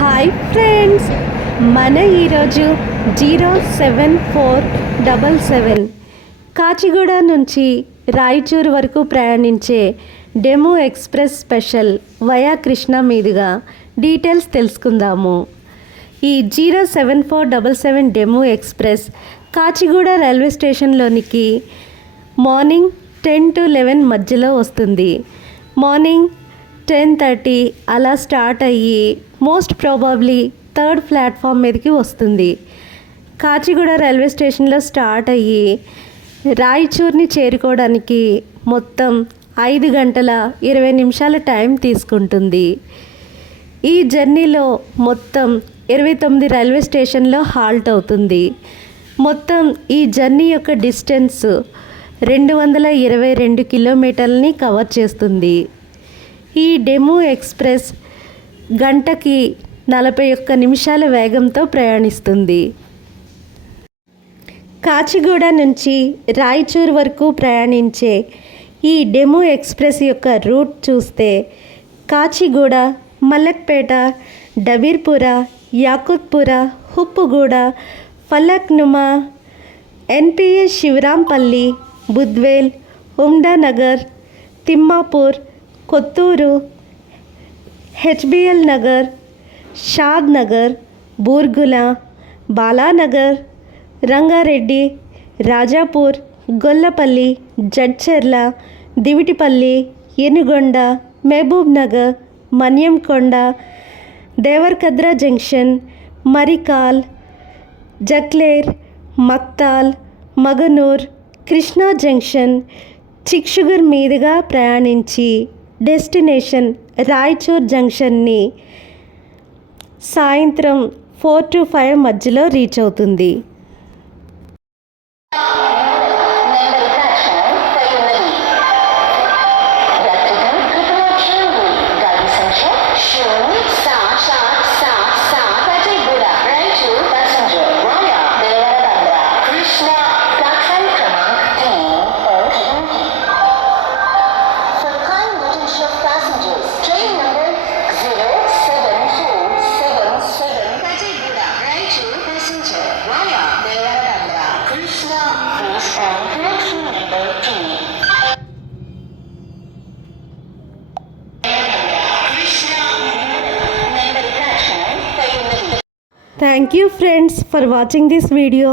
Hi friends, మన ఈరోజు 07477 కాచిగూడ నుంచి రాయచూరు వరకు ప్రయాణించే demo express special via Krishna మీదుగా డీటెయిల్స్ తెలుసుకుందాము. ఈ 07477 డెమో ఎక్స్ప్రెస్ కాచిగూడ రైల్వే స్టేషన్లోనికి మార్నింగ్ 10 to 11 మధ్యలో వస్తుంది. మార్నింగ్ 10:30 అలా స్టార్ట్ అయ్యి మోస్ట్ ప్రాబబ్లీ 3rd ప్లాట్ఫామ్ మీదకి వస్తుంది. కాచిగూడ రైల్వే స్టేషన్లో స్టార్ట్ అయ్యి రాయచూర్ని చేరుకోవడానికి మొత్తం 5 గంటల 20 నిమిషాల టైం తీసుకుంటుంది. ఈ జర్నీలో మొత్తం 29 రైల్వే స్టేషన్లో హాల్ట్ అవుతుంది. మొత్తం ఈ జర్నీ యొక్క డిస్టెన్స్ 222 కిలోమీటర్లని కవర్ చేస్తుంది. ఈ డెమో ఎక్స్ప్రెస్ గంటకి 41 నిమిషాల వేగంతో ప్రయాణిస్తుంది. కాచిగూడ నుంచి రాయచూర్ వరకు ప్రయాణించే ఈ డెమో ఎక్స్ప్రెస్ యొక్క రూట్ చూస్తే కాచిగూడ, మలక్పేట, డబీర్పుర, యాకుత్పుర, హుప్పుగూడ, ఫలక్నుమా, ఎన్పిఎస్ శివరాంపల్లి, బుద్వేల్, ఉమ్డానగర్, తిమ్మాపూర్, కొత్తూరు, హెచ్బిఎల్ నగర్, షాద్ నగర్, బూర్గుల, బాలానగర్, రంగారెడ్డి, రాజాపూర్, గొల్లపల్లి, జడ్చెర్ల, దివిటిపల్లి, ఎనుగొండ, మహబూబ్ నగర్, మన్యంకొండ, దేవరకద్ర జంక్షన్, మరికాల్, జక్లేర్, మక్తాల్, మగనూర్, కృష్ణా జంక్షన్, చిక్షుగర్ మీదుగా ప్రయాణించి డెస్టినేషన్ రాయచూర్ జంక్షన్ని సాయంత్రం 4 to 5 మధ్యలో రీచ్ అవుతుంది. Thank you friends for watching this video.